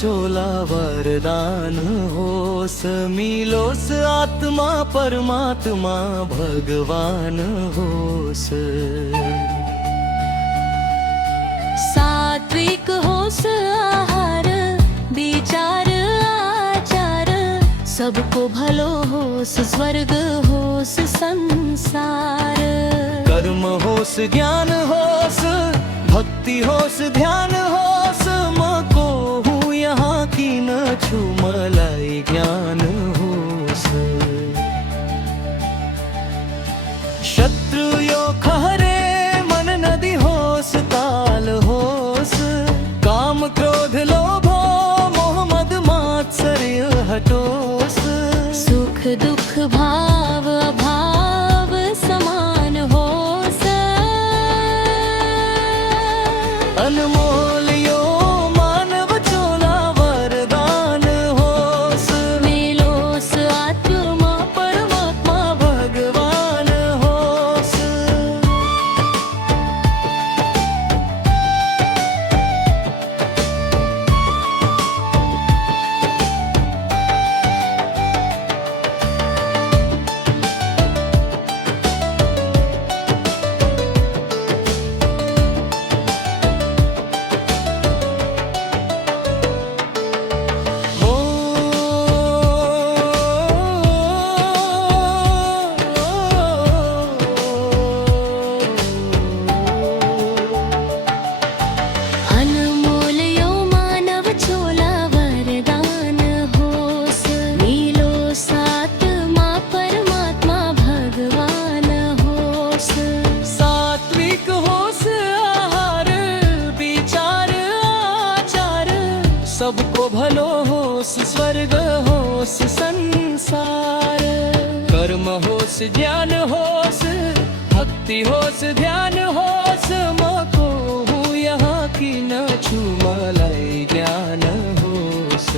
वचोला वरदान होस, मिलोस आत्मा परमात्मा भगवान होस। सात्विक होस आहार विचार आचार, सबको भलो होस स्वर्ग होस संसार। कर्म होस ज्ञान होस भक्ति होस ध्यान होस, मको हूँ यहाँ की न छू मलाई ज्ञान होस। शत्रु यो खहरे मन नदी होस ताल होस, काम क्रोध लोभो मोह मद मात्सर्य हटोस। सुख दुख भाव अभाव समान होस, अनमोल यो मानव चोला वरदान होस, मिलोस आत्मा परमात्मा भगवान होस। अनमोल यो मानव चोला वरदान होस, मिलोस आत्मा परमात्मा भगवान होस। सात्विक होस आहार विचार आचार, सबको भलो होस स्वर्ग होस संसार। कर्म होस ज्ञान होस भक्ति होस ध्यान होस, मको हूँ यहाँ की न छू मलाई ज्ञान होस।